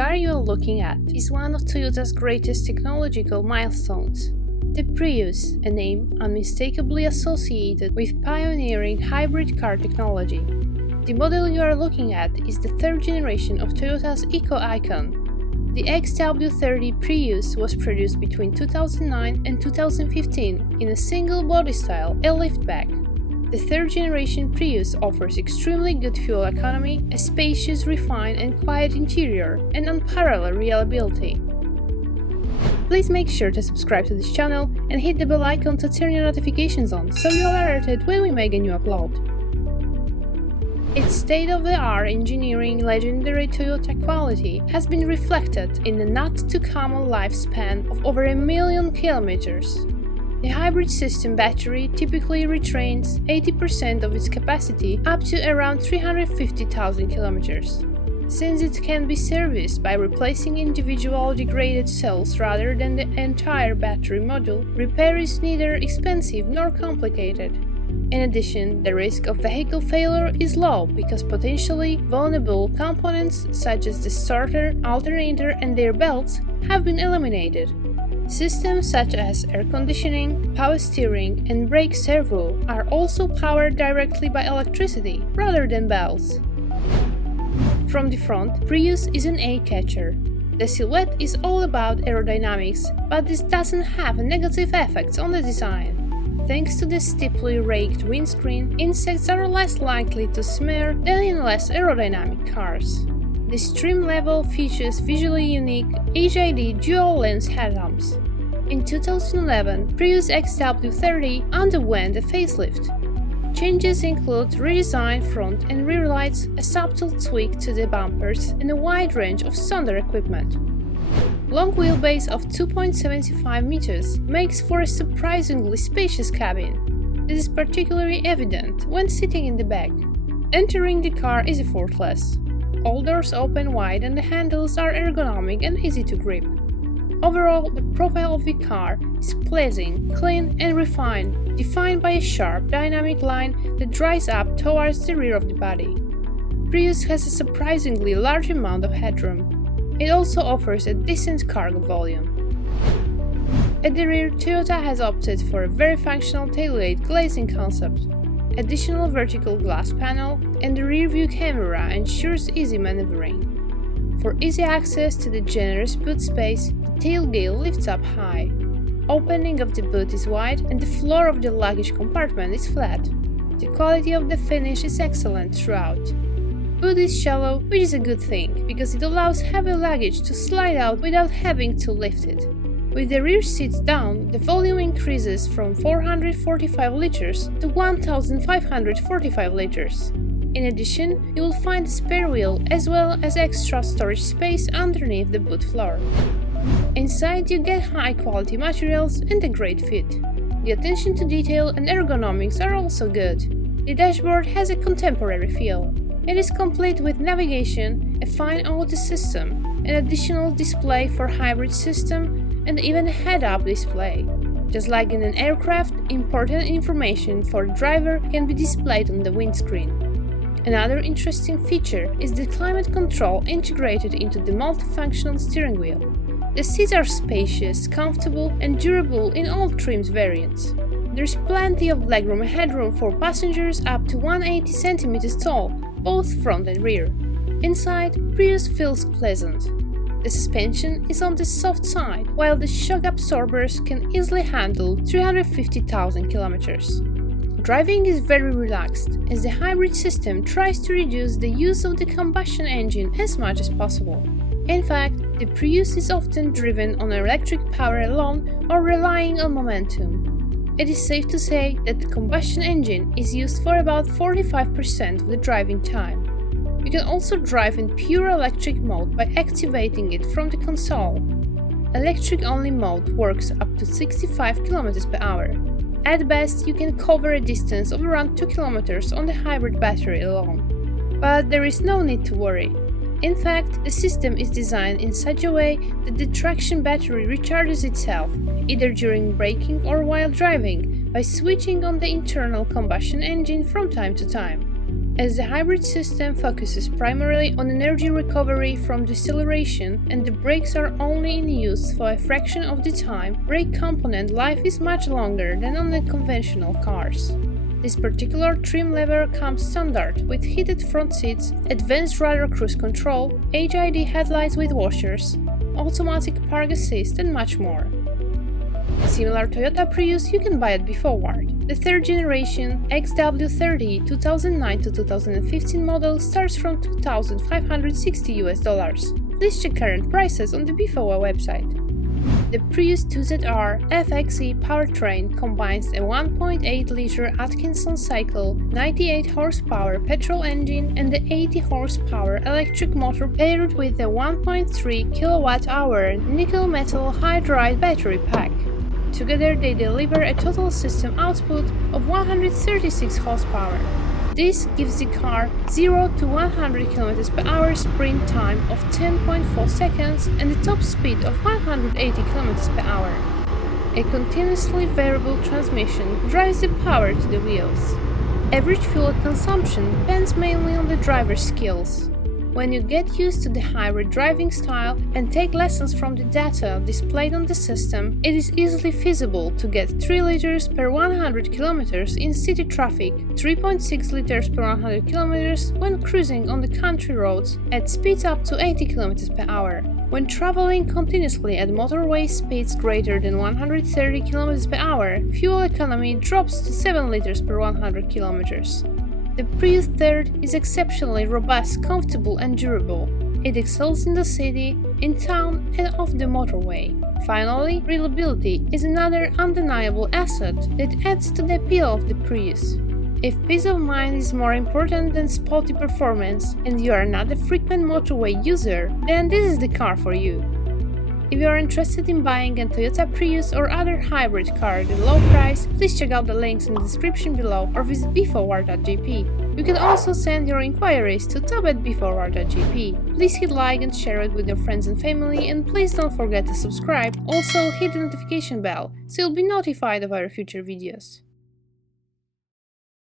car you are looking at is one of Toyota's greatest technological milestones. The Prius, a name unmistakably associated with pioneering hybrid car technology. The model you are looking at is the third generation of Toyota's eco-icon. The ZVW30 Prius was produced between 2009 and 2015 in a single body style, a liftback. The third generation Prius offers extremely good fuel economy, a spacious, refined and quiet interior, and unparalleled reliability. Please make sure to subscribe to this channel and hit the bell icon to turn your notifications on so you're alerted when we make a new upload. Its state-of-the-art engineering, legendary Toyota quality has been reflected in the not-too-common lifespan of over 1 million kilometers. The hybrid system battery typically retains 80% of its capacity up to around 350,000 kilometers. Since it can be serviced by replacing individual degraded cells rather than the entire battery module, repair is neither expensive nor complicated. In addition, the risk of vehicle failure is low because potentially vulnerable components such as the starter, alternator and their belts have been eliminated. Systems such as air conditioning, power steering, and brake servo are also powered directly by electricity rather than bells. From the front, Prius is an eye-catcher. The silhouette is all about aerodynamics, but this doesn't have negative effects on the design. Thanks to the steeply raked windscreen, insects are less likely to smear than in less aerodynamic cars. This trim level features visually unique HID dual-lens headlamps. In 2011, Prius ZVW30 underwent a facelift. Changes include redesigned front and rear lights, a subtle tweak to the bumpers, and a wide range of standard equipment. Long wheelbase of 2.75 meters makes for a surprisingly spacious cabin. This is particularly evident when sitting in the back. Entering the car is effortless. All doors open wide and the handles are ergonomic and easy to grip. Overall, the profile of the car is pleasing, clean and refined, defined by a sharp, dynamic line that dries up towards the rear of the body. Prius has a surprisingly large amount of headroom. It also offers a decent cargo volume. At the rear, Toyota has opted for a very functional tailgate glazing concept. Additional vertical glass panel and the rear-view camera ensures easy maneuvering. For easy access to the generous boot space, the tailgate lifts up high. Opening of the boot is wide and the floor of the luggage compartment is flat. The quality of the finish is excellent throughout. Boot is shallow, which is a good thing, because it allows heavy luggage to slide out without having to lift it. With the rear seats down, the volume increases from 445 liters to 1,545 liters. In addition, you will find a spare wheel as well as extra storage space underneath the boot floor. Inside you get high-quality materials and a great fit. The attention to detail and ergonomics are also good. The dashboard has a contemporary feel. It is complete with navigation, a fine audio system, an additional display for hybrid system, and even a head-up display. Just like in an aircraft, important information for the driver can be displayed on the windscreen. Another interesting feature is the climate control integrated into the multifunctional steering wheel. The seats are spacious, comfortable, and durable in all trims variants. There's plenty of legroom headroom for passengers up to 180 cm tall, both front and rear. Inside, Prius feels pleasant. The suspension is on the soft side, while the shock absorbers can easily handle 350,000 kilometers. Driving is very relaxed, as the hybrid system tries to reduce the use of the combustion engine as much as possible. In fact, the Prius is often driven on electric power alone or relying on momentum. It is safe to say that the combustion engine is used for about 45% of the driving time. You can also drive in pure electric mode by activating it from the console. Electric-only mode works up to 65 km per hour. At best, you can cover a distance of around 2 km on the hybrid battery alone. But there is no need to worry. In fact, the system is designed in such a way that the traction battery recharges itself, either during braking or while driving, by switching on the internal combustion engine from time to time. As the hybrid system focuses primarily on energy recovery from deceleration and the brakes are only in use for a fraction of the time, brake component life is much longer than on the conventional cars. This particular trim level comes standard with heated front seats, advanced radar cruise control, HID headlights with washers, automatic park assist and much more. Similar Toyota Prius, you can buy it before-ward. The third generation ZVW30 2009-2015 model starts from $2,560. Please check current prices on the BFOA website. The Prius 2ZR FXE powertrain combines a 1.8-liter Atkinson cycle, 98 horsepower petrol engine and the 80 horsepower electric motor paired with a 1.3 kWh nickel-metal hydride battery pack. Together they deliver a total system output of 136 horsepower. This gives the car 0 to 100 km/h sprint time of 10.4 seconds and a top speed of 180 km/h. A continuously variable transmission drives the power to the wheels. Average fuel consumption depends mainly on the driver's skills. When you get used to the hybrid driving style and take lessons from the data displayed on the system, it is easily feasible to get 3 liters per 100 km in city traffic, 3.6 liters per 100 km when cruising on the country roads at speeds up to 80 km/h. When traveling continuously at motorway speeds greater than 130 km/h, fuel economy drops to 7 liters per 100 km. The Prius 3 is exceptionally robust, comfortable and durable. It excels in the city, in town and off the motorway. Finally, reliability is another undeniable asset that adds to the appeal of the Prius. If peace of mind is more important than sporty performance and you are not a frequent motorway user, then this is the car for you. If you are interested in buying a Toyota Prius or other hybrid car at a low price, please check out the links in the description below or visit bforward.jp. You can also send your inquiries to top@bforward.jp. Please hit like and share it with your friends and family, and please don't forget to subscribe. Also hit the notification bell so you'll be notified of our future videos.